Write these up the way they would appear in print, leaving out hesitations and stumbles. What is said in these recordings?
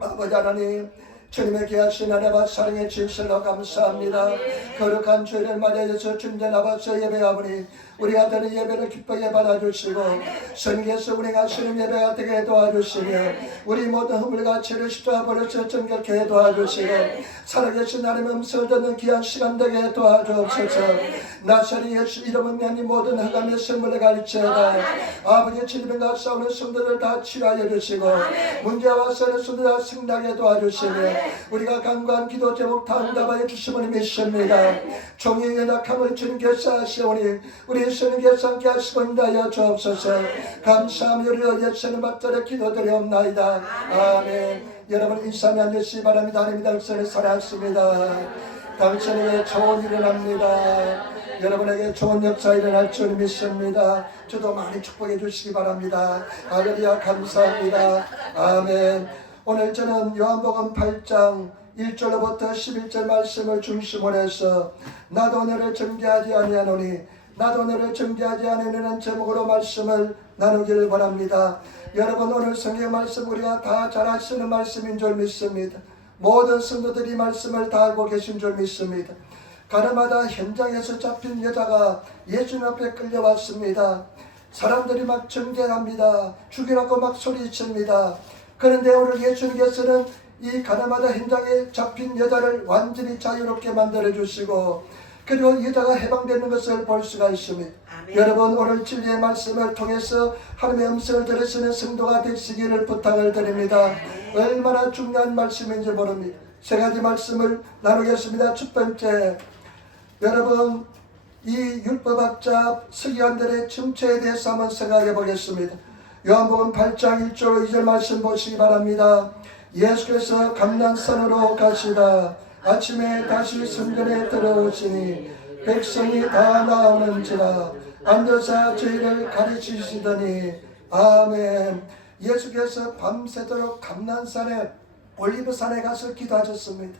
아버지 하나님, 주님의 귀하신 은혜와 사랑의 진실로 감사합니다. 거룩한 주일을 맞이해서 주님 앞에서 예배하오니 우리가 드는 예배를 기쁘게 받아주시고 성경에서 운행하시는 예배가 되게 도와주시며 우리 모든 허물가치를 십자가 버려서 정결케 도와주시고 살아계신 하나님의 음성을 듣는 귀한 시간 되게 도와주옵소서. 나사렛 예수 이름은 면이 모든 흑암의 선물을 갈지어다. 아버지 질병과 싸우는 성도들 다 치료하여 주시고 문제와 싸우는 성도들 다 승리하게 도와주시며 우리가 간구한 기도 제목 다 응답하여 주심을 믿습니다. 종의 연약함을 주님께서 하시오니 우리 예수님 계산케 하시고 인도하여 주옵소서. 감사하며 우리 예수님 앞자리 기도드리옵나이다. 아멘. 여러분 인사하며 앉으시기 바랍니다. 하나님 당신을 사랑하십니다. 당신에게 좋은 일을 합니다. 여러분에게 좋은 역사 일어날 줄 믿습니다. 저도 많이 축복해 주시기 바랍니다. 할렐루야 감사합니다. 아멘. 오늘 저는 요한복음 8장 1절로부터 11절 말씀을 중심으로 해서 나도 너를 정죄하지 아니하노니 나도 너를 정죄하지 아니하는 제목으로 말씀을 나누기를 바랍니다. 여러분 오늘 성경 말씀 우리가 다 잘 아시는 말씀인 줄 믿습니다. 모든 성도들이 말씀을 다 알고 계신 줄 믿습니다. 가나마다 현장에서 잡힌 여자가 예수님 앞에 끌려왔습니다. 사람들이 막 정죄합니다. 죽이라고 막 소리칩니다. 그런데 오늘 예수님께서는 이 가나마다 현장에 잡힌 여자를 완전히 자유롭게 만들어 주시고 그리고 여자가 해방되는 것을 볼 수가 있습니다. 아멘. 여러분 오늘 진리의 말씀을 통해서 하나님의 음성을 들으시는 성도가 되시기를 부탁을 드립니다. 얼마나 중요한 말씀인지 모릅니다. 세 가지 말씀을 나누겠습니다. 첫 번째, 여러분 이 율법학자 서기관들의 정체에 대해서 한번 생각해 보겠습니다. 요한복음 8장 1절 2절 말씀 보시기 바랍니다. 예수께서 감난산으로 가시다 아침에 다시 성전에 들어오시니 백성이 다 나오는지라 앉아서 저희를 가르치시더니 아멘. 예수께서 밤새도록 감난산에 올리브산에 가서 기도하셨습니다.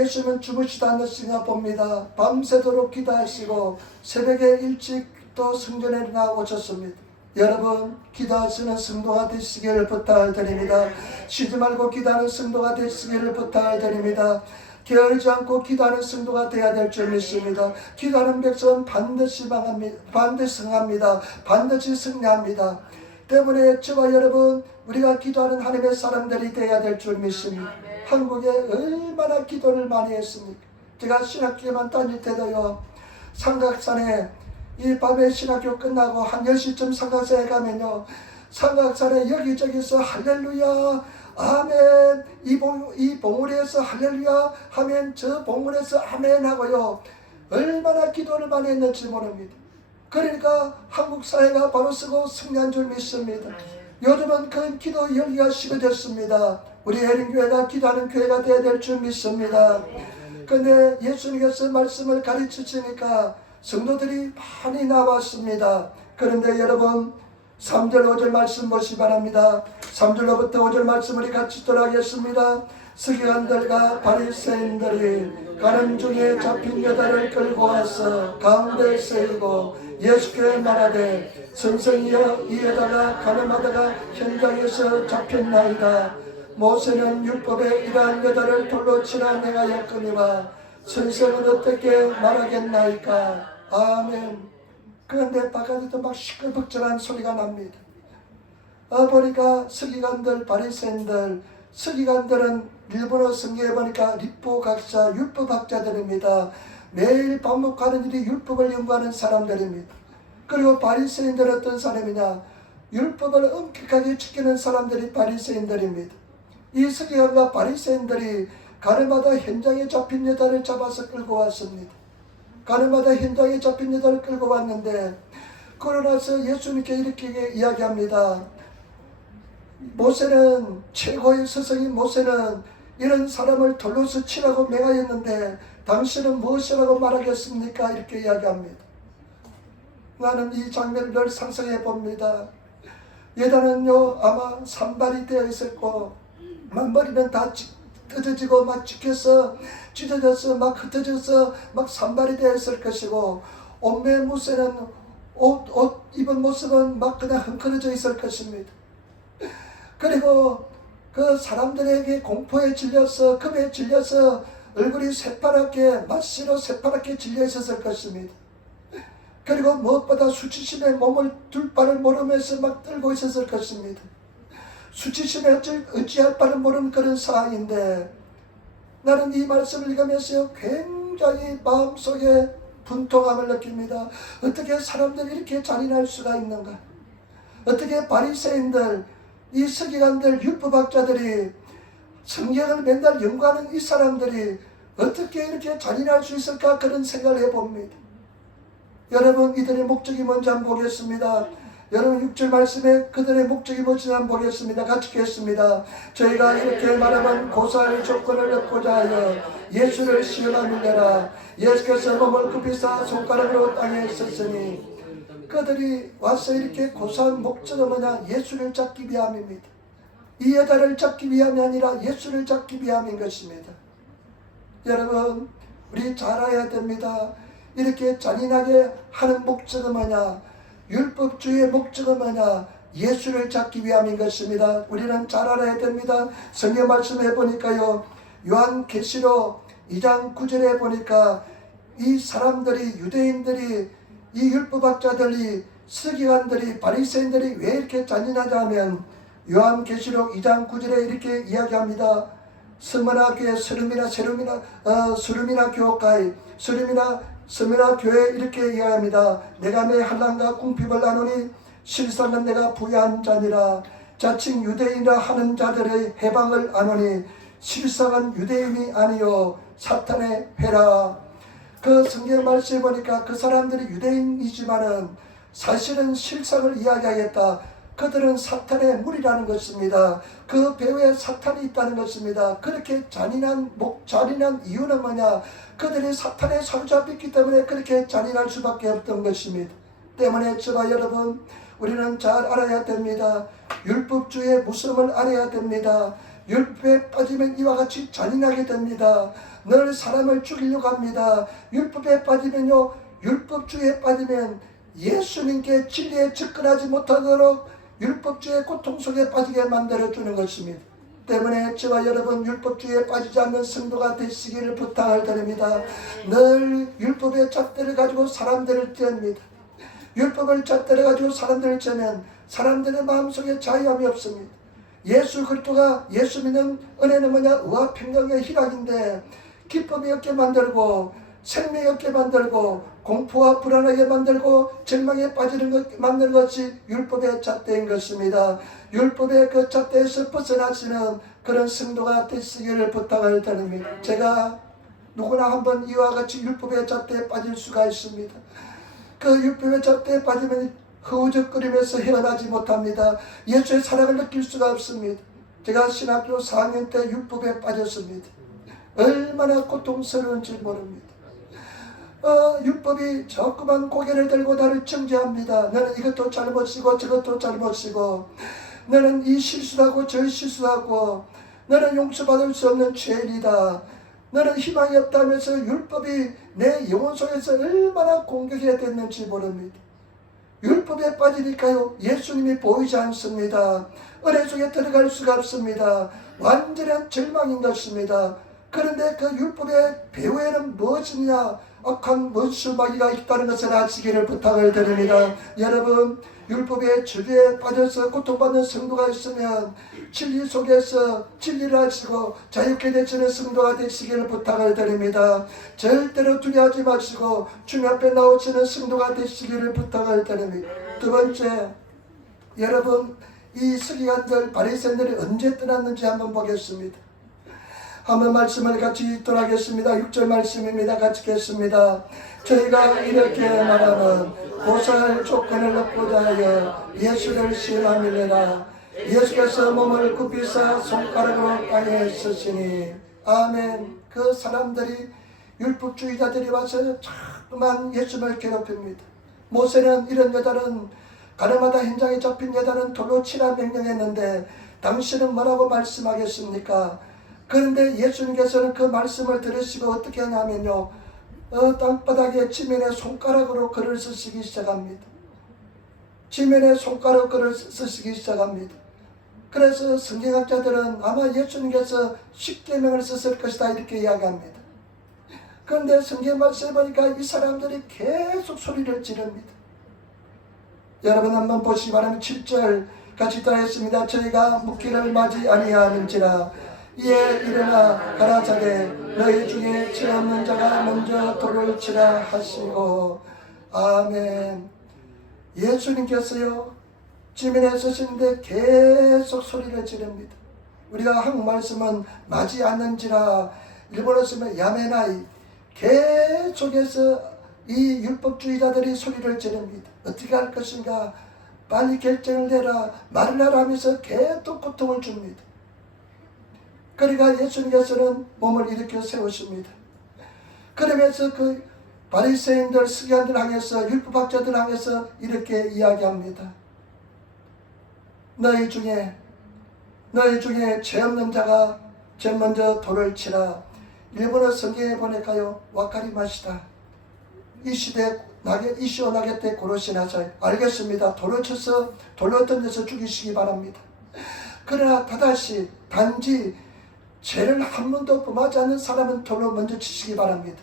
예수님은 주무시지 않으시나 봅니다. 밤새도록 기도하시고 새벽에 일찍 또 성전에 나오셨습니다. 여러분 기도하시는 성도가 되시기를 부탁을 드립니다. 쉬지 말고 기도하는 성도가 되시기를 부탁을 드립니다. 게으르지 않고 기도하는 성도가 되어야 될 줄 믿습니다. 기도하는 백성은 반드시 승합니다. 반드시 승리합니다. 때문에 저와 여러분 우리가 기도하는 하나님의 사람들이 되어야 될 줄 믿습니다. 한국에 얼마나 기도를 많이 했습니까? 제가 신학교에만 다닐 때도요 삼각산에 이 밤에 신학교 끝나고 한 10시쯤 삼각산에 가면요 삼각산에 여기저기서 할렐루야 아멘 이 봉우리에서 할렐루야 하면 저 봉우리에서 아멘 하고요 얼마나 기도를 많이 했는지 모릅니다. 그러니까 한국 사회가 바로 쓰고 승리한 줄 믿습니다. 요즘은 그 기도 열기가 식어졌습니다. 우리 해림교회가 기도하는 교회가 되어야 될 줄 믿습니다. 그런데 예수님께서 말씀을 가르치시니까 성도들이 많이 나왔습니다. 그런데 여러분 3절 5절 말씀 보시기 바랍니다. 3절로부터 5절 말씀 우리 같이 돌아가겠습니다. 서기관들과 바리새인들이 가는 중에 잡힌 여자를 끌고 와서 가운데 세우고 예수께 말하되 선생이여 이 여자가 가늠하다가 현장에서 잡혔나이다. 모세는 율법에 이러한 여자를 돌로 치라 행하였거니와 선생은 어떻게 말하겠나이까. 아멘. 그런데 바깥에도 막 시끌벅적한 소리가 납니다. 보니까 서기관들 바리새인들 서기관들은 일본어 성경에 보니까立法学者율법학자들입니다. 매일 반복하는 일이 율법을 연구하는 사람들입니다. 그리고 바리새인들은 어떤 사람이냐 율법을 엄격하게 지키는 사람들이 바리새인들입니다. 이 서기관과 바리새인들이 가늠하다 현장에 잡힌 여자를 잡아서 끌고 왔습니다. 가늠하다 현장에 잡힌 여자를 끌고 왔는데 그러고 나서 예수님께 이렇게 이야기합니다. 모세는 최고의 스승인 모세는 이런 사람을 돌로서 치라고 명하였는데 당신은 무엇이라고 말하겠습니까? 이렇게 이야기합니다. 나는 이 장면을 늘 상상해 봅니다. 여자는요 아마 산발이 되어 있었고 머리는 다 뜯어지고 막 찢겨서 찢어져서 막 흩어져서 막 산발이 되어 있을 것이고 옷매 무새는 옷 입은 모습은 막 그냥 흥건해져 있을 것입니다. 그리고 그 사람들에게 공포에 질려서 겁에 질려서 얼굴이 새파랗게 맞시로 새파랗게 질려 있었을 것입니다. 그리고 무엇보다 수치심에 몸을 둘 바를 모르면서 막 떨고 있었을 것입니다. 수치심에 어찌할 바를 모르는 그런 상황인데 나는 이 말씀을 읽으면서 굉장히 마음속에 분통함을 느낍니다. 어떻게 사람들이 이렇게 잔인할 수가 있는가? 어떻게 바리새인들, 이 서기관들, 율법학자들이 성경을 맨날 연구하는 이 사람들이 어떻게 이렇게 잔인할 수 있을까? 그런 생각을 해봅니다. 여러분, 이들의 목적이 뭔지 한번 보겠습니다. 여러분 6절 말씀에 그들의 목적이 뭔지 한번 보겠습니다. 같이 읽겠습니다. 저희가 이렇게 말하면 고사할 조건을 얻고자 하여 예수를 시험하는 데라. 예수께서 몸을 굽히사 손가락으로 땅에 썼으니, 그들이 와서 이렇게 고사한 목적은 뭐냐? 예수를 잡기 위함입니다. 이 여자를 잡기 위함이 아니라 예수를 잡기 위함인 것입니다. 여러분, 우리 잘 알아야 됩니다. 이렇게 잔인하게 하는 목적은 뭐냐? 율법주의의 목적은 뭐냐? 예수를 잡기 위함인 것입니다. 우리는 잘 알아야 됩니다. 성경 말씀해 보니까요, 요한계시록 2장 9절에 보니까 이 사람들이, 유대인들이, 이 율법학자들이, 서기관들이, 바리새인들이 왜 이렇게 잔인하냐 하면 요한계시록 2장 9절에 이렇게 이야기합니다. 스무나 교회, 수름이나 교회가에, 스무나 교회 이렇게 이야기합니다. 내가 내 한란과 궁핍을 나누니 실상은 내가 부유한 자니라. 자칭 유대인이라 하는 자들의 해방을 아노니 실상은 유대인이 아니요 사탄의 회라. 그 성경 말씀에 보니까 그 사람들이 유대인이지만은 사실은 실상을 이야기하겠다. 그들은 사탄의 무리라는 것입니다. 그 배후에 사탄이 있다는 것입니다. 그렇게 잔인한 이유는 뭐냐? 그들이 사탄에 사로잡혔기 때문에 그렇게 잔인할 수밖에 없던 것입니다. 때문에 저와 여러분, 우리는 잘 알아야 됩니다. 율법주의의 무서움을 알아야 됩니다. 율법에 빠지면 이와 같이 잔인하게 됩니다. 늘 사람을 죽이려고 합니다. 율법에 빠지면요, 율법주의에 빠지면 예수님께 진리에 접근하지 못하도록 율법주의의 고통 속에 빠지게 만들어주는 것입니다. 때문에 저와 여러분 율법주의에 빠지지 않는 성도가 되시기를 부탁을 드립니다. 늘 율법의 잣대를 가지고 사람들을 쨘니다. 율법을 잣대를 가지고 사람들을 째면 사람들의 마음속에 자유함이 없습니다. 예수 그리스도가, 예수 믿는 은혜는 뭐냐? 의와 평강의 희락인데 기쁨이 없게 만들고 생명이 없게 만들고 공포와 불안하게 만들고 절망에 빠지는 것 만드는 것이 율법의 잣대인 것입니다. 율법의 그 잣대에서 벗어나시는 그런 성도가 되시기를 부탁을 드립니다. 제가 누구나 한번 이와 같이 율법의 잣대에 빠질 수가 있습니다. 그 율법의 잣대에 빠지면 허우적거리면서 헤어나지 못합니다. 예수의 사랑을 느낄 수가 없습니다. 제가 신학교 4학년 때 율법에 빠졌습니다. 얼마나 고통스러운지 모릅니다. 율법이 자꾸만 고개를 들고 나를 정죄합니다. 너는 이것도 잘못이고 저것도 잘못이고, 너는 이 실수하고 저 실수하고, 너는 용서받을 수 없는 죄인이다. 너는 희망이 없다면서 율법이 내 영혼 속에서 얼마나 공격이 됐는지 모릅니다. 율법에 빠지니까요, 예수님이 보이지 않습니다. 은혜 속에 들어갈 수가 없습니다. 완전한 절망인 것입니다. 그런데 그 율법의 배후에는 무엇이냐? 악한 원수마귀가 있다는 것을 아시기를 부탁을 드립니다. 여러분, 율법의 주류에 빠져서 고통받는 성도가 있으면 진리 속에서 진리를 하시고 자유케 되시는 성도가 되시기를 부탁을 드립니다. 절대로 두려워하지 마시고 주님 앞에 나오시는 성도가 되시기를 부탁을 드립니다. 두 번째, 여러분, 이 서기관들, 바리새인들이 언제 떠났는지 한번 보겠습니다. 한번 말씀을 같이 읽도록 하겠습니다. 6절 말씀입니다. 같이 읽겠습니다. 저희가 이렇게 말하면 고사할 조건을 얻고자 하여 예수를 시험하밀니라. 예수께서 몸을 굽히사 손가락으로 땅에 쓰시니. 아멘. 그 사람들이, 율법주의자들이 와서 자꾸만 예수를 괴롭힙니다. 모세는 이런 여자는, 가늠하다 현장에 잡힌 여자는 돌로 치라 명령했는데 당신은 뭐라고 말씀하겠습니까? 그런데 예수님께서는 그 말씀을 들으시고 어떻게 하냐면요, 땅바닥에 지면에 손가락으로 글을 쓰시기 시작합니다. 지면에 손가락 글을 쓰시기 시작합니다. 그래서 성경학자들은 아마 예수님께서 십계명을 썼을 것이다 이렇게 이야기합니다. 그런데 성경 말씀에 보니까 이 사람들이 계속 소리를 지릅니다. 여러분 한번 보시기 바랍니다. 7절 같이 따라했습니다. 저희가 묻기를 마지 아니하는지라 이에 일어나 가라사대 너희 중에 죄 없는 자가 먼저 돌을 치라 하시고. 아멘. 예수님께서요 지면에 서시는데 계속 소리를 지릅니다. 우리가 한국 말씀은 마지 않는지라, 일본어 쓰면 야메나이, 계속해서 이 율법주의자들이 소리를 지릅니다. 어떻게 할 것인가, 빨리 결정을 내라, 말을 하라 하면서 계속 고통을 줍니다. 그러니까 예수님께서는 몸을 일으켜 세우십니다. 그러면서 그 바리새인들, 서기관들 향해서, 율법학자들 향해서 이렇게 이야기합니다. 너희 중에 죄 없는 자가 제일 먼저 돌을 치라. 일본어 성경에 보니까요 와카리마시다. 이 시대 이시오 나게테 고로시나사이. 알겠습니다. 돌을 쳐서 돌로 던져서 죽이시기 바랍니다. 그러나 다다시 단지 죄를 한 번도 범하지 않는 사람은 돌로 먼저 치시기 바랍니다.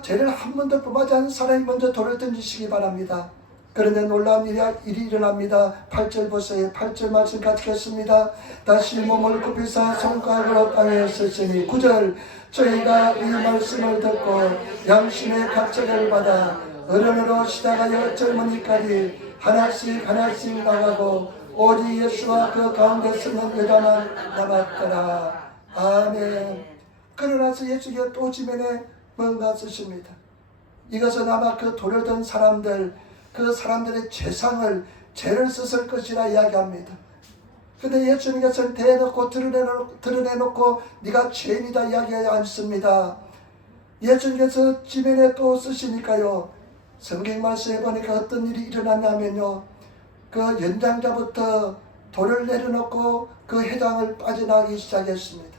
죄를 한 번도 범하지 않는 사람이 먼저 돌을 던지시기 바랍니다. 그런데 놀라운 일이 일어납니다. 8절 보세요. 8절 말씀 같이 읽겠습니다. 다시 몸을 굽히사 손가락으로 땅에 쓰시니. 9절 저희가 이 말씀을 듣고 양심의 각적을 받아 어른으로 시작하여 젊은이까지 하나씩 나가고 오직 예수와 그 가운데 서는 여자만 남았더라. 아멘. 그러나서 예수께서 또 지면에 뭔가 쓰십니다. 이것은 아마 그 돌을 든 사람들, 그 사람들의 죄를 썼을 것이라 이야기합니다. 근데 예수님께서는 대놓고 드러내놓고 네가 죄인이다 이야기하지 않습니다. 예수님께서 지면에 또 쓰시니까요. 성경 말씀에 보니까 어떤 일이 일어났냐면요. 그 연장자부터 돌을 내려놓고 그 회당을 빠져나가기 시작했습니다.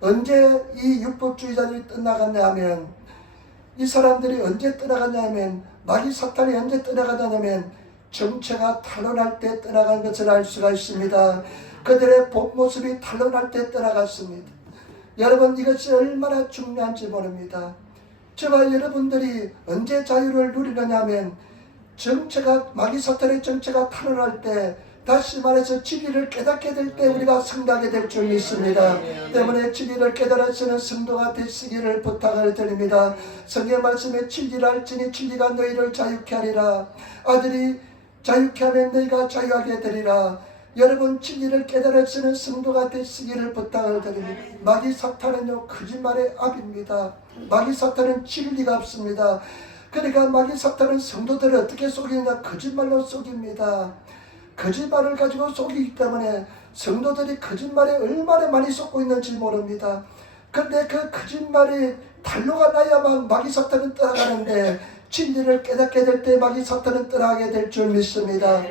언제 이 율법주의자들이 떠나갔냐 하면, 이 사람들이 언제 떠나갔냐면, 마귀 사탄이 언제 떠나가냐면 정체가 탄로날 때 떠나간 것을 알 수가 있습니다. 그들의 본 모습이 탄로날 때 떠나갔습니다. 여러분, 이것이 얼마나 중요한지 모릅니다. 저와 여러분들이 언제 자유를 누리느냐 하면 마귀 사탄의 정체가 탄로날 때, 다시 말해서 진리를 깨닫게 될 때 우리가 승리하게 될 줄 믿습니다. 때문에 진리를 깨달으시는 성도가 되시기를 부탁을 드립니다. 성경 말씀에 진리를 알지니 진리가 너희를 자유케 하리라. 아들이 자유케 하면 너희가 자유하게 되리라. 여러분, 진리를 깨달으시는 성도가 되시기를 부탁을 드립니다. 마귀 사탄은요 거짓말의 압입니다. 마귀 사탄은 진리가 없습니다. 그러니까 마귀 사탄은 성도들을 어떻게 속이느냐, 거짓말로 속입니다. 거짓말을 가지고 속이기 때문에 성도들이 거짓말에 얼마나 많이 속고 있는지 모릅니다. 그런데 그 거짓말이 단로가 나야만 마귀 사탄은 떠나가는데, 진리를 깨닫게 될 때 마귀 사탄은 떠나게 될 줄 믿습니다.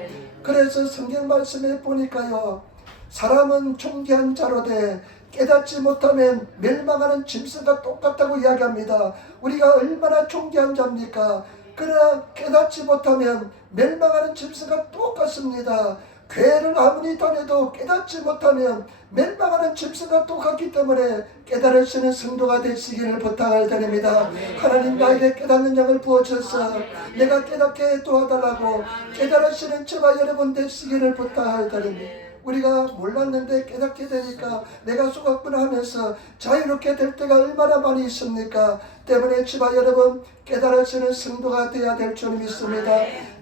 그래서 성경 말씀에 보니까요, 사람은 존귀한 자로 돼 깨닫지 못하면 멸망하는 짐승과 똑같다고 이야기합니다. 우리가 얼마나 존귀한 자입니까? 그러나 깨닫지 못하면 멸망하는 짐승과 똑같습니다. 교회를 아무리 다녀도 깨닫지 못하면 멸망하는 짐승과 똑같기 때문에 깨달으시는 성도가 되시기를 부탁을 드립니다. 하나님 나에게 깨닫는 영을 부어주셔서 내가 깨닫게 도와달라고 깨달으시는 저와 여러분 되시기를 부탁을 드립니다. 우리가 몰랐는데 깨닫게 되니까 내가 속았구나 하면서 자유롭게 될 때가 얼마나 많이 있습니까? 때문에 저와 여러분 깨달으시는 성도가 되어야 될 줄 믿습니다.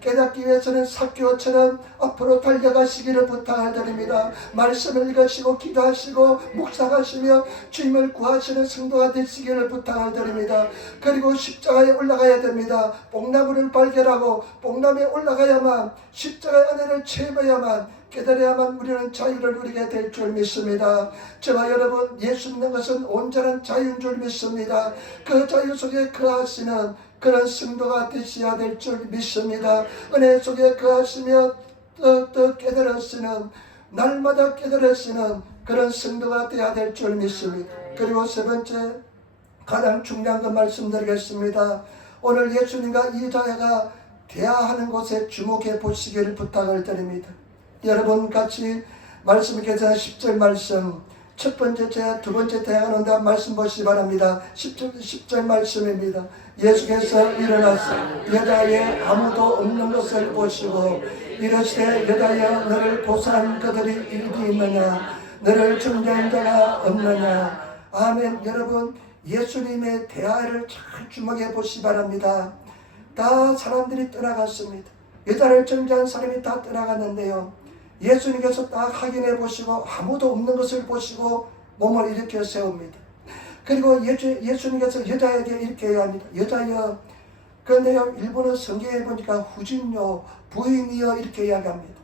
깨닫기 위해서는 삭개오처럼 앞으로 달려가시기를 부탁을 드립니다. 말씀을 읽으시고 기도하시고 묵상하시며 주님을 구하시는 성도가 되시기를 부탁을 드립니다. 그리고 십자가에 올라가야 됩니다. 뽕나무를 발견하고 뽕나무에 올라가야만, 십자가의 은혜를 체험해야만, 깨달아야만 우리는 자유를 누리게 될 줄 믿습니다. 저와 여러분, 예수 믿는 것은 온전한 자유인 줄 믿습니다. 그 자유 속에 거하시는 그런 성도가 되셔야 될 줄 믿습니다. 은혜 속에 거하시며 또 깨달으시는, 날마다 깨달으시는 그런 성도가 되어야 될 줄 믿습니다. 그리고 세 번째, 가장 중요한 것 말씀드리겠습니다. 오늘 예수님과 이 자가 대화하는 곳에 주목해 보시기를 부탁을 드립니다. 여러분 같이 말씀께서 10절 말씀 첫 번째 제가 두 번째 대항하는데 말씀 보시기 바랍니다. 10절 말씀입니다. 예수께서 일어나서 여자의 아무도 없는 것을 보시고 이르시되 여자여 너를 보살한 그들이 일이 있느냐 너를 중재한 자가 없느냐. 아멘. 여러분 예수님의 대화를 잘 주목해 보시기 바랍니다. 다 사람들이 떠나갔습니다. 여자를 정죄한 사람이 다 떠나갔는데요, 예수님께서 딱 확인해 보시고 아무도 없는 것을 보시고 몸을 일으켜 세웁니다. 그리고 예수님께서 여자에게 이렇게 얘기합니다. 여자여, 그런데요 일본어 성경에 보니까 후진요 부인이여 이렇게 이야기합니다.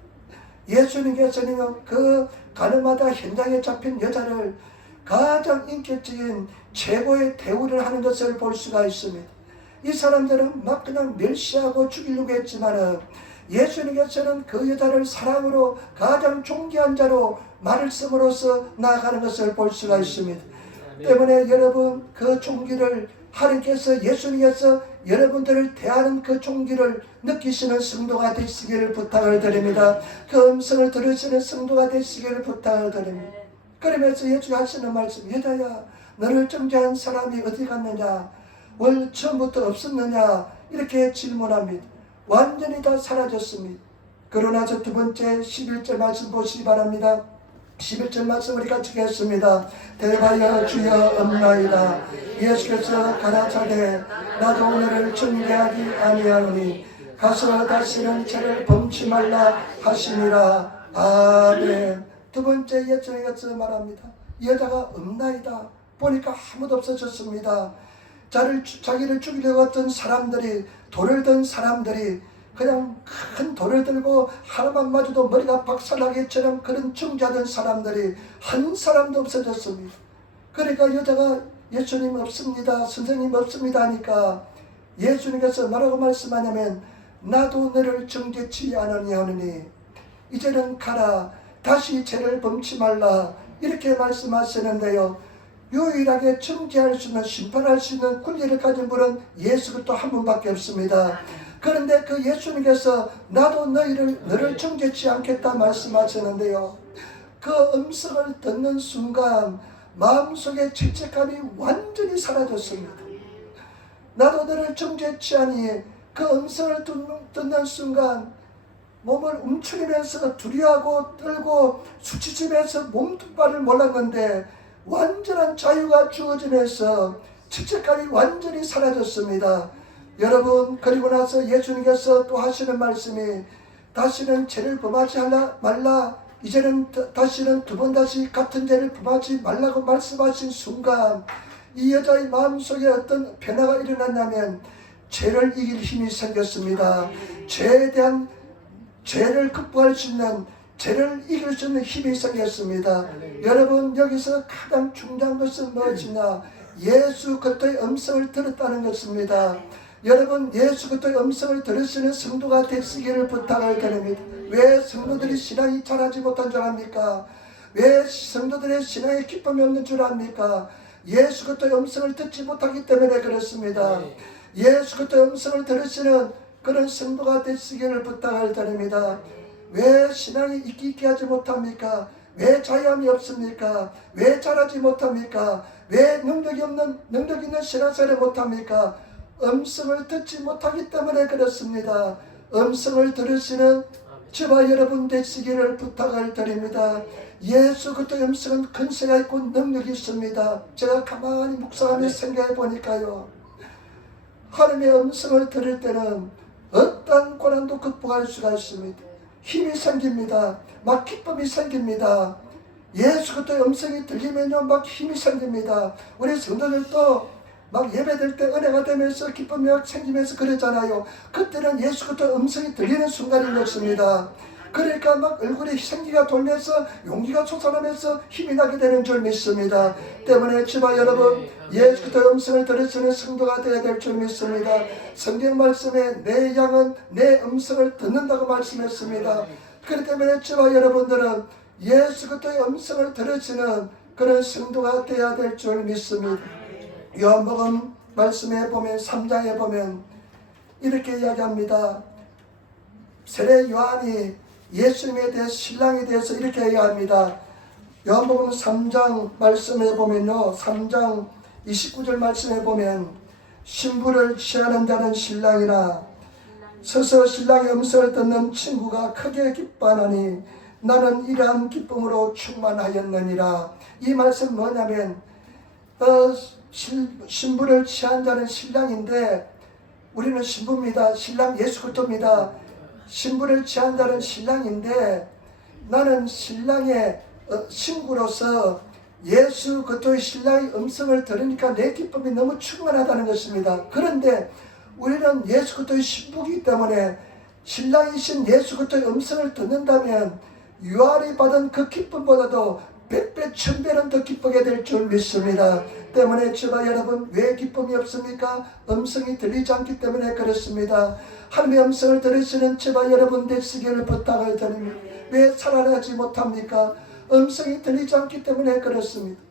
예수님께서는 그 가늠하다 현장에 잡힌 여자를 가장 인격적인 최고의 대우를 하는 것을 볼 수가 있습니다. 이 사람들은 막 그냥 멸시하고 죽이려고 했지만은 예수님께서는 그 여자를 사랑으로 가장 존귀한 자로 말씀으로써 나아가는 것을 볼 수가 있습니다. 때문에 여러분 그 존귀를 하나님께서 예수님께서 여러분들을 대하는 그 존귀를 느끼시는 성도가 되시기를 부탁을 드립니다. 그 음성을 들으시는 성도가 되시기를 부탁을 드립니다. 그러면서 예수가 하시는 말씀, 여자야 너를 정죄한 사람이 어디 갔느냐, 원 처음부터 없었느냐 이렇게 질문합니다. 완전히 다 사라졌습니다. 그러나서 두 번째 11절 말씀 보시기 바랍니다. 11절 말씀 우리 같이 읽겠습니다. 대하여 주여 없나이다. 예수께서 가라사대 나도 오늘을 정죄하지 아니하노니 가서 다시는 죄를 범치 말라 하시니라. 아멘. 두 번째 예수님께서 말합니다. 여자가 없나이다. 보니까 아무도 없어졌습니다. 자기를 죽이려고 했던 사람들이, 돌을 든 사람들이 그냥 큰 돌을 들고 하나만 마주도 머리가 박살나기처럼 그런 중자된 사람들이 한 사람도 없어졌습니다. 그러니까 여자가 예수님 없습니다, 선생님 없습니다 하니까 예수님께서 뭐라고 말씀하냐면 나도 너를 정죄치 않으니 이제는 가라, 다시 죄를 범치 말라 이렇게 말씀하시는데요, 유일하게 정죄할 수 있는, 심판할 수 있는 권리를 가진 분은 예수 그리스도 한 분밖에 없습니다. 그런데 그 예수님께서 나도 너를 정죄치 않겠다 말씀하시는데요, 그 음성을 듣는 순간 마음속에 죄책감이 완전히 사라졌습니다. 나도 너를 정죄치 아니, 그 음성을 듣는 순간 몸을 움츠리면서 두려워하고 떨고 수치지면서 몸둘바를 몰랐는데 완전한 자유가 주어지면서 죄책감이 완전히 사라졌습니다. 여러분, 그리고 나서 예수님께서 또 하시는 말씀이 다시는 죄를 범하지 말라, 이제는 다시는 두 번 다시 같은 죄를 범하지 말라고 말씀하신 순간 이 여자의 마음속에 어떤 변화가 일어났냐면 죄를 이길 힘이 생겼습니다. 죄에 대한, 죄를 극복할 수 있는, 죄를 이길 수 있는 힘이 생겼습니다. 여러분, 여기서 가장 중요한 것은 무엇이냐? 예수 그리스도의 음성을 들었다는 것입니다. 여러분, 예수 그리스도의 음성을 들으시는 성도가 되시기를 부탁을 드립니다. 왜 성도들이 신앙이 자라지 못한 줄 압니까? 왜 성도들의 신앙에 기쁨이 없는 줄 압니까? 예수 그리스도의 음성을 듣지 못하기 때문에 그렇습니다. 예수 그리스도의 음성을 들으시는 그런 성도가 되시기를 부탁을 드립니다. 왜 신앙이 있기 있게 하지 못합니까? 왜 자유함이 없습니까? 왜 자라지 못합니까? 왜 능력 있는 신앙생활을 못합니까? 음성을 듣지 못하기 때문에 그렇습니다. 음성을 들으시는 저와 여러분 되시기를 부탁을 드립니다. 예수 그리스도의 음성은 근세가 있고 능력이 있습니다. 제가 가만히 묵상하며 생각해 보니까요, 하나님의 음성을 들을 때는 어떤 고난도 극복할 수가 있습니다. 힘이 생깁니다. 막 기쁨이 생깁니다. 예수 그리스도의 음성이 들리면요 막 힘이 생깁니다. 우리 성도들도 막 예배될 때 은혜가 되면서 기쁨이 막 생기면서 그러잖아요. 그때는 예수 그리스도의 음성이 들리는 순간인 것입니다. 그러니까 막 얼굴에 생기가 돌면서 용기가 솟아나면서 힘이 나게 되는 줄 믿습니다. 때문에 저와 여러분, 예수 그리스도의 음성을 들으시는 성도가 되어야 될 줄 믿습니다. 성경 말씀에 내 양은 내 음성을 듣는다고 말씀했습니다. 그렇기 때문에 저와 여러분들은 예수 그리스도의 음성을 들으시는 그런 성도가 되어야 될 줄 믿습니다. 요한복음 말씀에 보면 3장에 보면 이렇게 이야기합니다. 세례 요한이 예수님에 대해서 신랑에 대해서 이렇게 해야 합니다. 요한복음 3장 말씀에 보면요, 3장 29절 말씀에 보면 신부를 취하는 자는 신랑이나 서서 신랑의 음성을 듣는 친구가 크게 기뻐하니 나는 이러한 기쁨으로 충만하였느니라. 이 말씀 뭐냐면 신부를 취한 자는 신랑인데 우리는 신부입니다. 신랑 예수 그리스도입니다. 신부를 취한 자는 신랑인데 나는 신랑의 신부로서 예수 그리스도의 신랑의 음성을 들으니까 내 기쁨이 너무 충만하다는 것입니다. 그런데 우리는 예수 그리스도의 신부이기 때문에 신랑이신 예수 그리스도의 음성을 듣는다면 유아리 받은 그 기쁨보다도 100배 1000배는 더 기쁘게 될 줄 믿습니다. 때문에 저와 여러분 왜 기쁨이 없습니까? 음성이 들리지 않기 때문에 그렇습니다. 하나님의 음성을 들으시는 저와 여러분 되시기를 부탁을 드립니다. 왜 살아나지 못합니까? 음성이 들리지 않기 때문에 그렇습니다.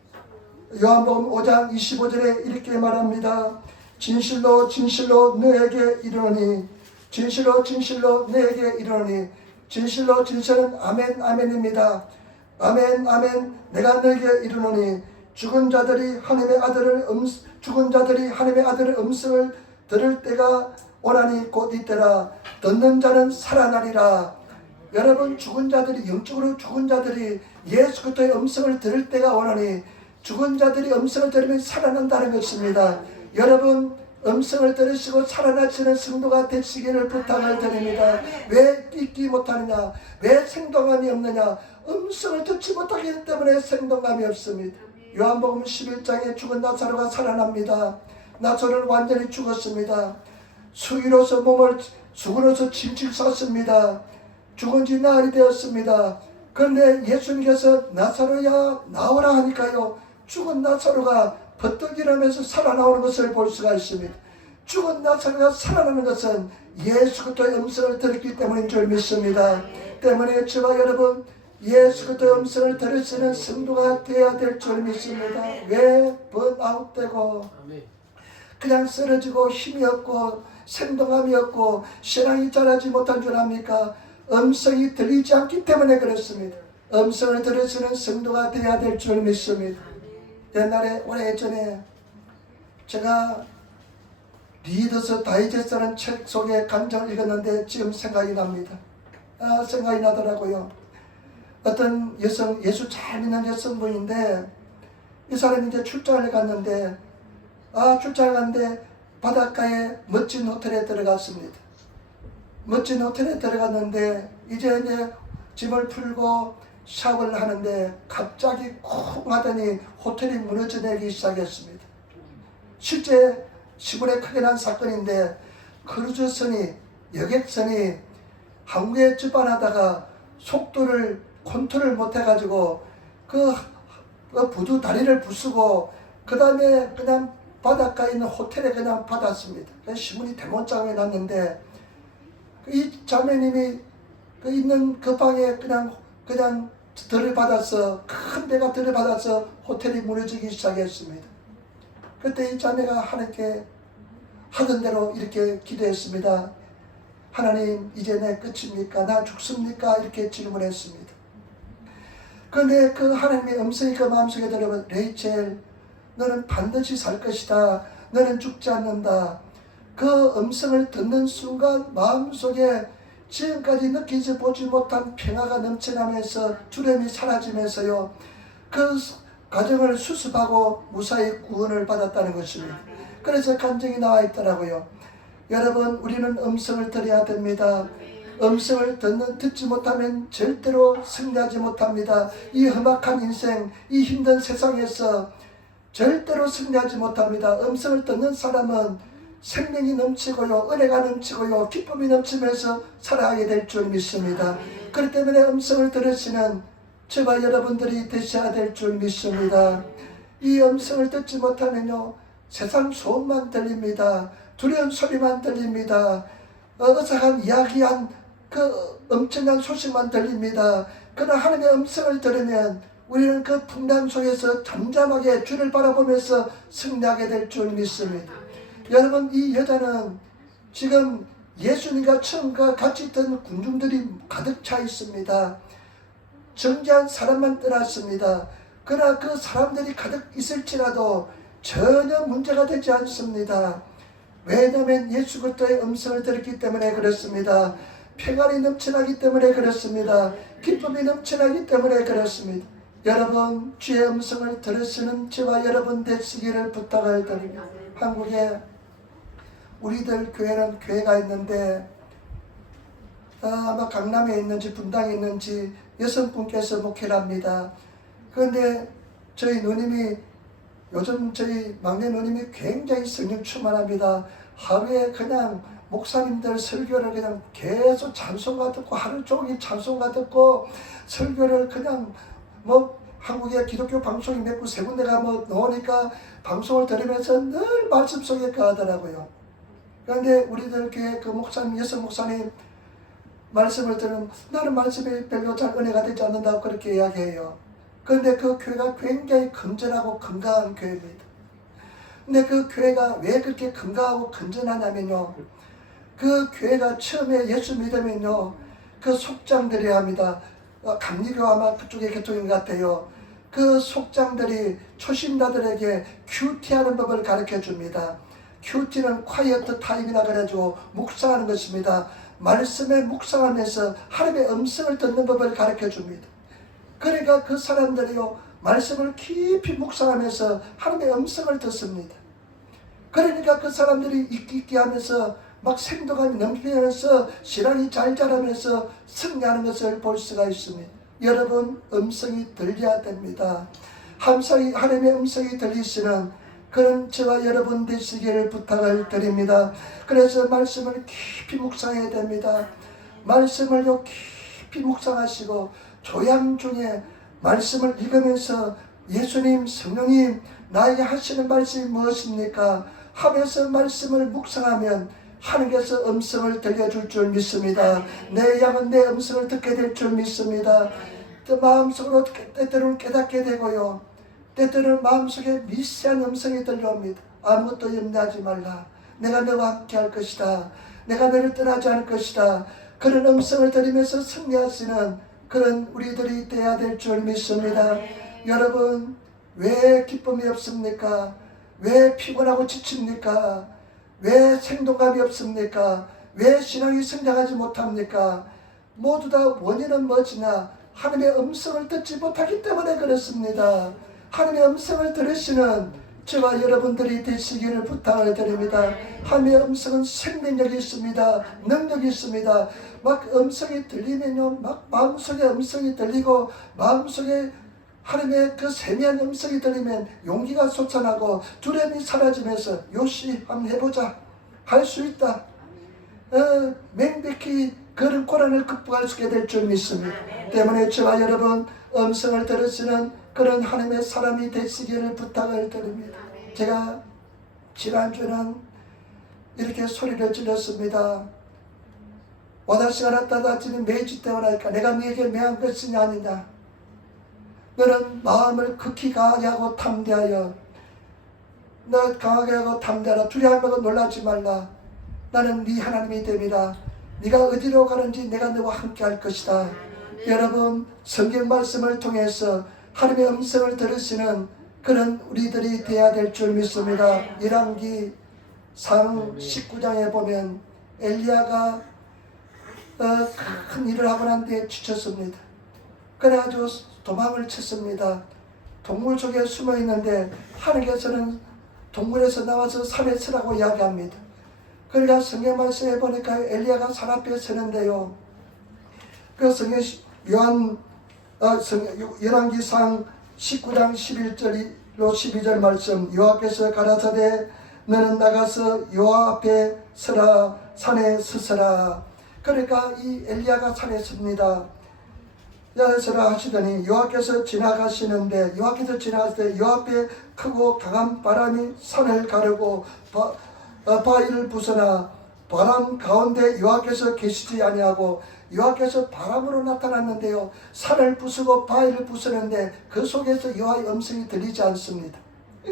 요한복음 5장 25절에 이렇게 말합니다. 진실로 진실로 너에게 이르노니 진실로 진실로 너에게 이르노니 진실로 진실은 아멘 아멘입니다. 아멘 아멘 내가 너에게 이르노니 죽은 자들이 하나님의 아들의 음성을 들을 때가 오나니 곧 이때라. 듣는 자는 살아나리라. 여러분 죽은 자들이 영적으로 죽은 자들이 예수 그리스도의 음성을 들을 때가 오나니 죽은 자들이 음성을 들으면 살아난다는 것입니다. 여러분 음성을 들으시고 살아나시는 성도가 되시기를 부탁을 드립니다. 왜 잊지 못하느냐? 왜 생동감이 없느냐? 음성을 듣지 못하기 때문에 생동감이 없습니다. 요한복음 11장에 죽은 나사로가 살아납니다. 나사로는 완전히 죽었습니다. 수기로서 수건으로서 칭칭 쌌습니다. 죽은 지 나흘이 되었습니다. 그런데 예수님께서 나사로야 나오라 하니까요, 죽은 나사로가 버떡 일어나면서 살아나오는 것을 볼 수가 있습니다. 죽은 나사로가 살아나는 것은 예수 그리스도의 음성을 들었기 때문인 줄 믿습니다. 때문에 저와 여러분 예수 그리스도의 음성을 들을 수 있는 성도가 되어야 될 줄 믿습니다. 왜 번아웃되고 그냥 쓰러지고 힘이 없고 생동감이 없고 신앙이 자라지 못한 줄 압니까? 음성이 들리지 않기 때문에 그렇습니다. 음성을 들을 수 있는 성도가 되어야 될 줄 믿습니다. 옛날에 오래전에 제가 리더스 다이제스트라는 책 속에 감정을 읽었는데 지금 생각이 납니다. 생각이 나더라고요. 어떤 여성, 예수 잘 믿는 여성분인데 이 사람이 이제 출장을 갔는데 출장을 갔는데 바닷가에 멋진 호텔에 들어갔습니다. 멋진 호텔에 들어갔는데 이제 짐을 풀고 샤워를 하는데 갑자기 쿵 하더니 호텔이 무너져 내리기 시작했습니다. 실제 시골에 크게 난 사건인데 크루즈선이 여객선이 항구에 접안하다가 속도를 컨트롤 못해가지고 그 부두 다리를 부수고 그 다음에 그냥 바닷가에 있는 호텔에 그냥 받았습니다. 신문이 대문짝에 났는데 이 자매님이 있는 그 방에 그냥 들이받아서 큰 배가 들이받아서 호텔이 무너지기 시작했습니다. 그때 이 자매가 하나님께 하던 대로 이렇게 기도했습니다. 하나님 이제 내 끝입니까? 나 죽습니까? 이렇게 질문했습니다. 그런데 그 하나님의 음성이 그 마음속에 들어오면 레이첼 너는 반드시 살 것이다. 너는 죽지 않는다. 그 음성을 듣는 순간 마음속에 지금까지 느끼지 보지 못한 평화가 넘쳐나면서 두려움이 사라지면서요. 그 과정을 수습하고 무사히 구원을 받았다는 것입니다. 그래서 감정이 나와 있더라고요. 여러분 우리는 음성을 들어야 됩니다. 음성을 듣지 못하면 절대로 승리하지 못합니다. 이 험악한 인생, 이 힘든 세상에서 절대로 승리하지 못합니다. 음성을 듣는 사람은 생명이 넘치고요, 은혜가 넘치고요, 기쁨이 넘치면서 살아가게 될 줄 믿습니다. 그렇기 때문에 음성을 들으시는 저와 여러분들이 되셔야 될 줄 믿습니다. 이 음성을 듣지 못하면요, 세상 소음만 들립니다. 두려운 소리만 들립니다. 어색한 이야기한 그 엄청난 소식만 들립니다. 그러나 하나님의 음성을 들으면 우리는 그 풍랑 속에서 잠잠하게 주를 바라보면서 승리하게 될 줄 믿습니다. 여러분 이 여자는 지금 예수님과 처음과 같이 있던 군중들이 가득 차 있습니다. 정죄한 사람만 떠났습니다. 그러나 그 사람들이 가득 있을지라도 전혀 문제가 되지 않습니다. 왜냐하면 예수 그리스도의 음성을 들었기 때문에 그렇습니다. 평안이 넘쳐나기 때문에 그렇습니다. 기쁨이 넘쳐나기 때문에 그렇습니다. 여러분, 주의 음성을 들으시는 저와 여러분 되시기를 부탁을 드립니다. 한국에 우리들 교회는 교회가 있는데 아마 강남에 있는지 분당에 있는지 여성분께서 목회를 합니다. 그런데 저희 누님이 요즘 저희 막내 누님이 굉장히 성령 충만합니다. 하루에 그냥 목사님들 설교를 그냥 계속 찬송가 듣고 하루 종일 찬송가 듣고 설교를 그냥 뭐 한국에 기독교 방송이 몇 군 세 군데가 뭐 나오니까 방송을 들으면서 늘 말씀 속에 가더라고요. 그런데 우리들 교회 그 목사님, 여성 목사님 말씀을 들으면 나는 말씀이 별로 잘 은혜가 되지 않는다고 그렇게 이야기해요. 그런데 그 교회가 굉장히 건전하고 건강한 교회입니다. 근데 그 교회가 왜 그렇게 건강하고 건전하냐면요, 그 교회가 처음에 예수 믿으면요, 그 속장들이 합니다. 감리교 아마 그쪽의 계통인 것 같아요. 그 속장들이 초신자들에게 큐티하는 법을 가르쳐 줍니다. 큐티는 콰이어트 타임이라 그래가지고 묵상하는 것입니다. 말씀에 묵상하면서 하나님의 음성을 듣는 법을 가르쳐 줍니다. 그러니까 그 사람들이요, 말씀을 깊이 묵상하면서 하나님의 음성을 듣습니다. 그러니까 그 사람들이 있기 하면서 막 생동감이 넘치면서 신앙이 잘 자라면서 승리하는 것을 볼 수가 있습니다. 여러분, 음성이 들려야 됩니다. 항상 하나님의 음성이 들리시는 그런 저와 여러분 되시기를 부탁을 드립니다. 그래서 말씀을 깊이 묵상해야 됩니다. 말씀을요 깊이 묵상하시고 조양 중에 말씀을 읽으면서 예수님, 성령님 나에게 하시는 말씀이 무엇입니까? 하면서 말씀을 묵상하면 하나님께서 음성을 들려줄 줄 믿습니다. 내 양은 내 음성을 듣게 될 줄 믿습니다. 마음속으로 때때로는 깨닫게 되고요, 때때로는 마음속에 미세한 음성이 들려옵니다. 아무것도 염려하지 말라. 내가 너와 함께 할 것이다. 내가 너를 떠나지 않을 것이다. 그런 음성을 들으면서 승리하시는 그런 우리들이 되어야 될 줄 믿습니다. 여러분, 왜 기쁨이 없습니까? 왜 피곤하고 지칩니까? 왜 생동감이 없습니까? 왜 신앙이 성장하지 못합니까? 모두 다 원인은 뭐지나 하나님의 음성을 듣지 못하기 때문에 그렇습니다. 하나님의 음성을 들으시는 저와 여러분들이 되시기를 부탁을 드립니다. 하나님의 음성은 생명력이 있습니다. 능력이 있습니다. 막 음성이 들리면요, 막 마음속에 음성이 들리고 마음속에 하나님의 그 세미한 음성이 들리면 용기가 솟아나고 두려움이 사라지면서 요시 한번 해보자, 할 수 있다, 명백히 그런 고난을 극복할 수 있게 될 줄 믿습니다. 때문에 저와 여러분 음성을 들으시는 그런 하나님의 사람이 되시기를 부탁을 드립니다. 제가 지난주는 이렇게 소리를 질렀습니다. 와다시가 나타나지는 매지 때문이니까 내가 네게 매한 것이 아니냐. 너는 마음을 극히 강하게 하고 탐대하여, 너 강하게 하고 탐대하라. 두려워하고 놀라지 말라. 나는 네 하나님이 됨이라. 네가 어디로 가는지 내가 너와 함께 할 것이다. 여러분, 성경 말씀을 통해서 하나님의 음성을 들으시는 그런 우리들이 되어야 될 줄 믿습니다. 열왕기 상 19장에 보면 엘리야가 큰 일을 하고 난 뒤에 지쳤습니다. 그래가지고 도망을 쳤습니다. 동물 속에 숨어 있는데 하나님께서는 동물에서 나와서 산에 서라고 이야기합니다. 그러니까 성경 말씀에 보니까 엘리야가 산 앞에 서는데요, 그 성경 열왕기상 19장 11절로 12절 말씀, 여호와께서 가라사대 너는 나가서 여호와 앞에 서라, 산에 서서라. 그러니까 이 엘리야가 산에 섭니다. 서라 하시더니 여호와께서 지나가시는데, 여호와께서 지나갈 때 여호와 앞에 크고 강한 바람이 산을 가르고 바위를 부서나 바람 가운데 여호와께서 계시지 아니하고, 여호와께서 바람으로 나타났는데요, 산을 부수고 바위를 부수는데 그 속에서 여호와의 음성이 들리지 않습니다.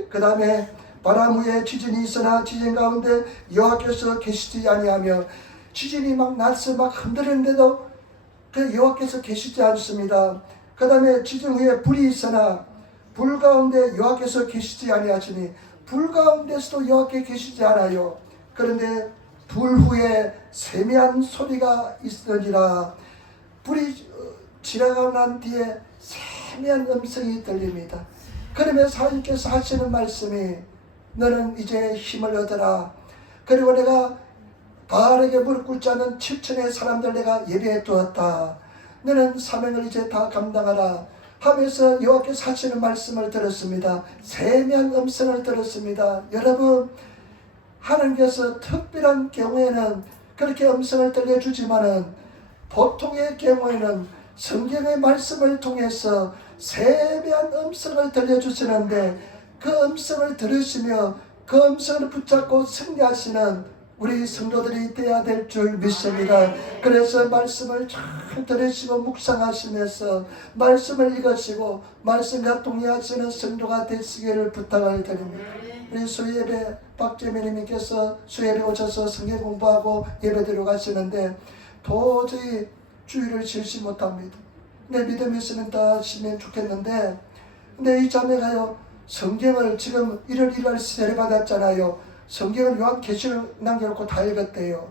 그 다음에 바람 위에 지진이 있으나 지진 가운데 여호와께서 계시지 아니하며, 지진이 막 나서 막 흔들리는데도 그 여호와께서 계시지 않습니다. 그 다음에 지진 후에 불이 있으나 불 가운데 여호와께서 계시지 아니하시니 불 가운데서도 여호와께 계시지 않아요. 그런데 불 후에 세미한 소리가 있으니라. 불이 지나가고 난 뒤에 세미한 음성이 들립니다. 그러면서 하나님께서 하시는 말씀이 너는 이제 힘을 얻어라. 그리고 내가 바알에게 무릎 꿇지 않은 7천의 사람들 내가 예배해 두었다. 너는 사명을 이제 다 감당하라 하면서 여호와께서 하시는 말씀을 들었습니다. 세미한 음성을 들었습니다. 여러분, 하나님께서 특별한 경우에는 그렇게 음성을 들려주지만은 보통의 경우에는 성경의 말씀을 통해서 세미한 음성을 들려주시는데 그 음성을 들으시며 그 음성을 붙잡고 승리하시는 우리 성도들이 되어야 될 줄 믿습니다. 그래서 말씀을 잘 들으시고 묵상하시면서 말씀을 읽으시고 말씀과 동의하시는 성도가 되시기를 부탁을 드립니다. 우리 수예배 박재민님께서 수예배 오셔서 성경 공부하고 예배드리러 가시는데 도저히 주의를 지으시 못합니다. 내 믿음이 있으면 다 하시면 좋겠는데, 근데 이 자매가요, 성경을 지금 1월 1일 세례받았잖아요. 성경을 요한계시록 남겨놓고 다 읽었대요.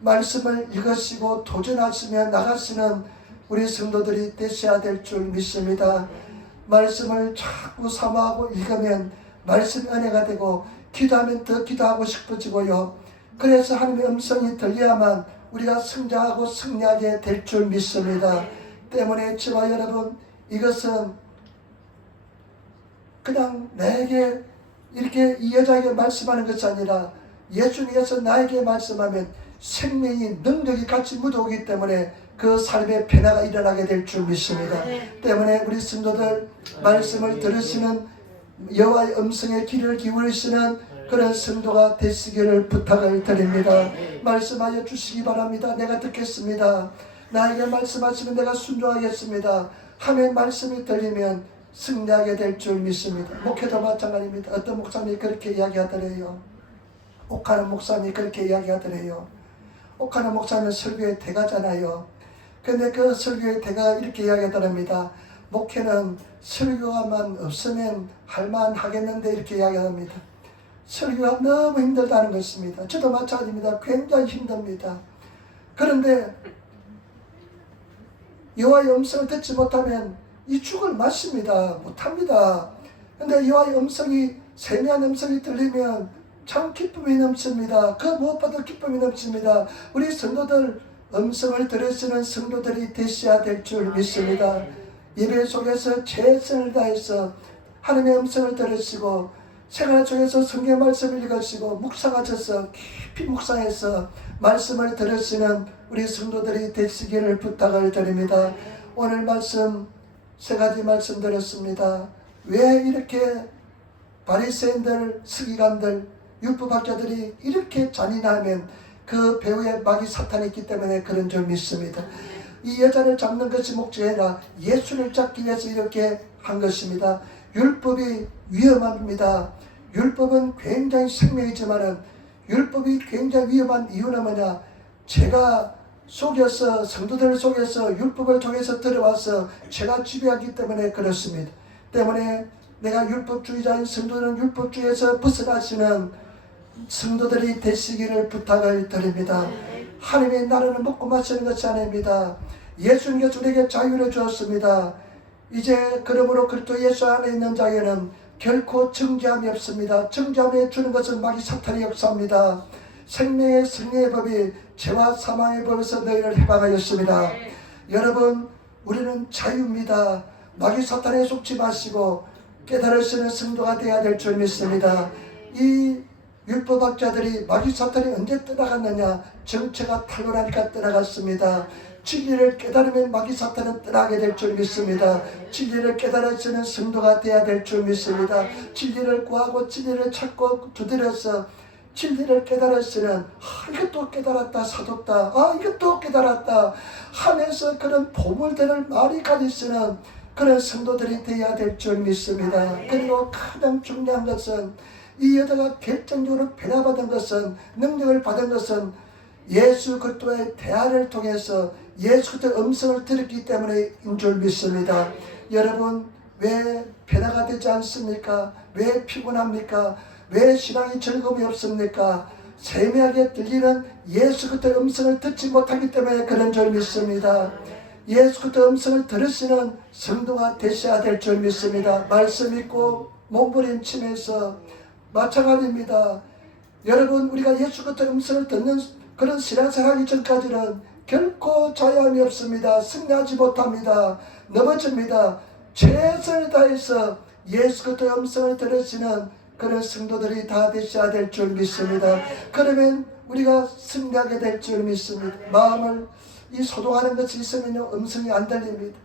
말씀을 읽으시고 도전하시며 나가시는 우리 성도들이 되셔야 될 줄 믿습니다. 말씀을 자꾸 사모하고 읽으면 말씀 은혜가 되고 기도하면 더 기도하고 싶어지고요. 그래서 하나님의 음성이 들려야만 우리가 성장하고 승리하게 될 줄 믿습니다. 때문에 저와 여러분, 이것은 그냥 내게 이렇게 이 여자에게 말씀하는 것이 아니라 예수님께서 나에게 말씀하면 생명이 능력이 같이 묻어오기 때문에 그 삶의 변화가 일어나게 될 줄 믿습니다. 때문에 우리 성도들 말씀을 들으시는 여호와의 음성에 귀를 기울이시는 그런 성도가 되시기를 부탁을 드립니다. 말씀하여 주시기 바랍니다. 내가 듣겠습니다. 나에게 말씀하시면 내가 순종하겠습니다 하면 말씀이 들리면 승리하게 될 줄 믿습니다. 목회도 마찬가지입니다. 어떤 목사님이 그렇게 이야기하더래요. 옥하는 목사님이 그렇게 이야기하더래요. 옥하는 목사님은 설교의 대가잖아요. 근데 그 설교의 대가 이렇게 이야기하더랍니다. 목회는 설교가만 없으면 할만하겠는데 이렇게 이야기합니다. 설교가 너무 힘들다는 것입니다. 저도 마찬가지입니다. 굉장히 힘듭니다. 그런데 여호와의 음성을 듣지 못하면 이 죽을 맞습니다. 못합니다. 근데 여호와의 음성이 세미한 음성이 들리면 참 기쁨이 넘칩니다. 그 무엇보다 기쁨이 넘칩니다. 우리 성도들 음성을 들으시는 성도들이 되셔야 될 줄 믿습니다. 예배 속에서 최선을 다해서 하나님의 음성을 들으시고 생활 속에서 성경 말씀을 읽으시고 묵상하셔서 깊이 묵상해서 말씀을 들으시는 우리 성도들이 되시기를 부탁을 드립니다. 오늘 말씀 세 가지 말씀 드렸습니다. 왜 이렇게 바리새인들, 서기관들, 율법학자들이 이렇게 잔인하면 그 배후에 마귀 사탄이 있기 때문에 그런 줄 믿습니다. 이 여자를 잡는 것이 목적이 아니라 예수를 잡기 위해서 이렇게 한 것입니다. 율법이 위험합니다. 율법은 굉장히 생명이지만은 율법이 굉장히 위험한 이유는 뭐냐? 제가 속여서 성도들을 속여서 율법을 통해서 들어와서 제가 지배하기 때문에 그렇습니다. 때문에 내가 율법주의자인 성도는 율법주의에서 벗어나시는 성도들이 되시기를 부탁을 드립니다. 하나님의 나라는 먹고 마시는 것이 아닙니다. 예수님께서 우리에게 자유를 주었습니다. 이제 그러므로 그리스도 예수 안에 있는 자에는 결코 정죄함이 없습니다. 정죄함에 주는 것은 마귀 사탄의 역사입니다. 생명의 승리의 법이 죄와 사망의 법에서 너희를 해방하였습니다. 여러분, 우리는 자유입니다. 마귀 사탄에 속지 마시고 깨달으시는 성도가 되어야 될 줄 믿습니다. 이 율법학자들이 마귀 사탄이 언제 떠나갔느냐? 정체가 탁월하니까 떠나갔습니다. 진리를 깨달으면 마귀 사탄은 떠나게 될 줄 믿습니다. 진리를 깨달으시는 성도가 되어야 될 줄 믿습니다. 진리를 구하고 진리를 찾고 두드려서 진리를 깨달으시는 이것도 깨달았다 사뒀다 이것도 깨달았다 하면서 그런 보물들을 많이 가지시는 그런 성도들이 되어야 될 줄 믿습니다. 그리고 가장 중요한 것은 이 여자가 결정적으로 변화받은 것은 능력을 받은 것은 예수 그리스도의 대화를 통해서 예수 그리스도의 음성을 들었기 때문에인 줄 믿습니다. 여러분 왜 변화가 되지 않습니까? 왜 피곤합니까? 왜 신앙이 즐거움이 없습니까? 세미하게 들리는 예수 그리스도의 음성을 듣지 못하기 때문에 그런 줄 믿습니다. 예수 그리스도의 음성을 들으시는 성도가 되셔야 될 줄 믿습니다. 말씀 읽고 몸부림치면서 마찬가지입니다. 여러분 우리가 예수 그리스도의 음성을 듣는 그런 신앙생활 하기 전까지는 결코 자유함이 없습니다. 승리하지 못합니다. 넘어집니다. 최선을 다해서 예수 그리스도의 음성을 들으시는 그런 성도들이 다 되셔야 될 줄 믿습니다. 그러면 우리가 승리하게 될 줄 믿습니다. 마음을 이 소동하는 것이 있으면 음성이 안 들립니다.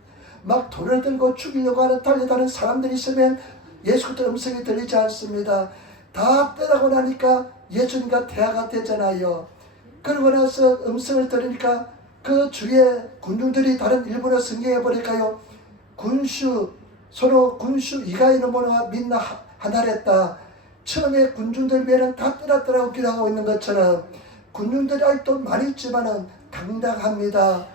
막 돌을 들고 죽이려고 하는 달려다는 사람들이 있으면 예수 그리스도의 음성이 들리지 않습니다. 다 떠나고 나니까 예수님과 대화가 되잖아요. 그러고 나서 음성을 들으니까 그 주위에 군중들이 다른 일본어 성경에 보니까요, 서로 군수 이가이노 모노와 민나 하나랬다. 처음에 군중들 외에는 다 떠났더라고 기도하고 있는 것처럼 군중들이 아직도 많이 있지만은 당당합니다.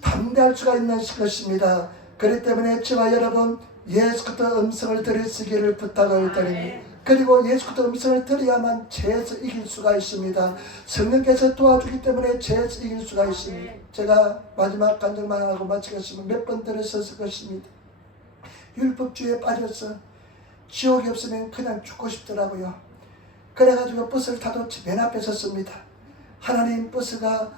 담대할 수가 있는 것입니다. 그렇기 때문에 저와 여러분 예수 그리스도의 음성을 들으시기를 부탁을 드립니다. 그리고 예수 그리스도의 음성을 들어야만 죄에서 이길 수가 있습니다. 성령께서 도와주기 때문에 죄에서 이길 수가 있습니다. 제가 마지막 간증만 하고 마치겠습니다. 몇 번 들으셨을 것입니다. 율법주의에 빠져서 지옥이 없으면 그냥 죽고 싶더라고요. 그래가지고 버스를 타도 맨 앞에 섰습니다. 하나님, 버스가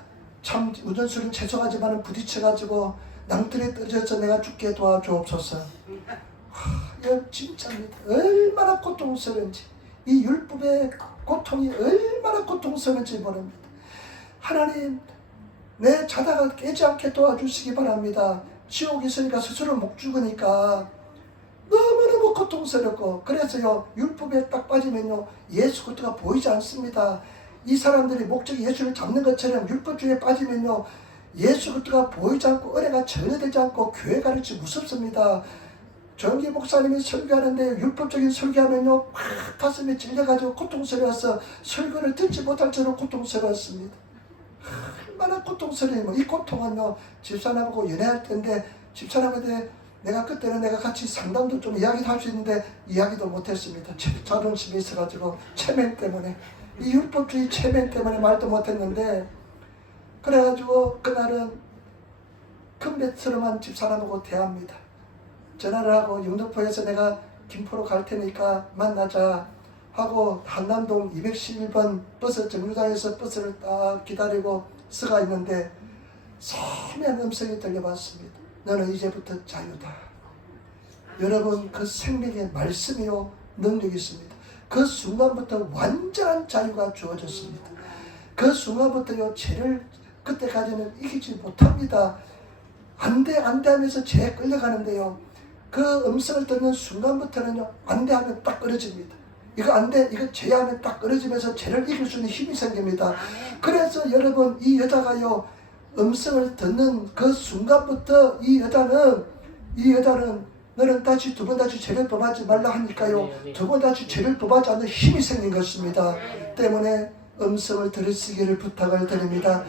참 운전수는 죄송하지만 부딪혀가지고 낭떠러지에 떨어져서 내가 죽게 도와주옵소서. 이건 진짜입니다. 얼마나 고통스러운지, 이 율법의 고통이 얼마나 고통스러운지 모릅니다. 하나님, 내 자다가 깨지 않게 도와주시기 바랍니다. 지옥에 있으니까 스스로 목 죽으니까 너무너무 고통스럽고, 그래서요 율법에 딱 빠지면요 예수 그리스도가 보이지 않습니다. 이 사람들이 목적이 예수를 잡는 것처럼 율법주의에 빠지면요 예수 그리스도가 보이지 않고 은혜가 전혀 되지 않고 교회 가르치 무섭습니다. 정기 목사님이 설교하는데 율법적인 설교하면요 막 가슴에 찔려가지고 고통스러워서 설교를 듣지 못할 정도로 고통스러웠습니다. 얼마나 고통스러워요. 이 고통은요 집사람하고 연애할 때인데 집사람한테 내가 그때는 내가 같이 상담도 좀 이야기도 할 수 있는데 이야기도 못했습니다. 자존심이 있어가지고 체면 때문에, 이 율법주의 체면 때문에 말도 못했는데, 그래가지고 그날은 큰배처럼한 집사람하고 대합니다. 전화를 하고 영등포에서 내가 김포로 갈 테니까 만나자 하고 한남동 211번 버스 정류장에서 버스를 딱 기다리고 서가 있는데 소리한 음성이 들려왔습니다. 너는 이제부터 자유다. 여러분, 그 생명의 말씀이요 능력이 있습니다. 그 순간부터 완전한 자유가 주어졌습니다. 그 순간부터요 죄를 그때까지는 이기지 못합니다. 안돼 안돼 하면서 죄에 끌려가는데요, 그 음성을 듣는 순간부터는요 안돼 하면 딱 끊어집니다. 이거 안돼, 이거 죄야 하면 딱 끊어지면서 죄를 이길 수 있는 힘이 생깁니다. 그래서 여러분, 이 여자가요 음성을 듣는 그 순간부터 이 여자는 너는 다시 두 번 다시 죄를 범하지 말라 하니까요 두 번 다시 죄를 범하지 않는 힘이 생긴 것입니다. 때문에 음성을 들으시기를 부탁을 드립니다.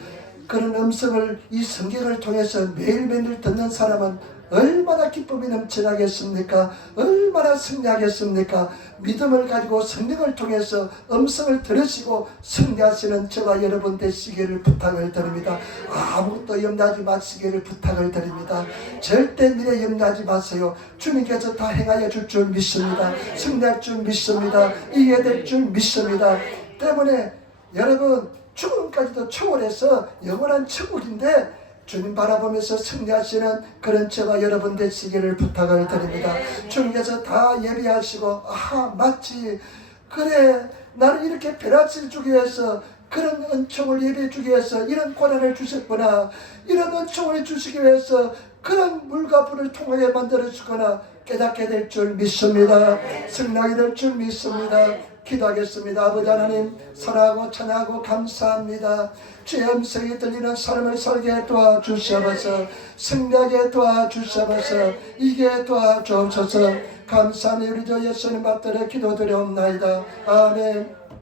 그런 음성을 이 성경을 통해서 매일매일 듣는 사람은 얼마나 기쁨이 넘쳐나겠습니까? 얼마나 승리하겠습니까? 믿음을 가지고 성령을 통해서 음성을 들으시고 승리하시는 저와 여러분 되시기를 부탁을 드립니다. 아무것도 염려하지 마시기를 부탁을 드립니다. 절대 미래 염려하지 마세요. 주님께서 다 행하여 줄 줄 믿습니다. 승리할 줄 믿습니다. 이겨야 될 줄 믿습니다. 때문에 여러분, 죽음까지도 초월해서 영원한 천국인데 주님 바라보면서 승리하시는 그런 저와 여러분 되시기를 부탁을 드립니다. 주님께서 다 예비하시고, 마치 그래 나를 이렇게 변화시켜 주기 위해서 그런 은총을 예비해 주기 위해서 이런 고난을 주셨구나, 이런 은총을 주시기 위해서 그런 물과 불을 통하게 만들어 주거나 깨닫게 될 줄 믿습니다. 승리하게 될 줄 믿습니다. 기도하겠습니다. 아버지 하나님, 사랑하고 찬양하고 감사합니다. 주의 음성이 들리는 삶을 살게 도와주시옵소서. 승리하게 도와주시옵소서. 이게 도와주옵소서. 감사하며 우리 주 예수님 받들어 기도드려옵나이다. 아멘.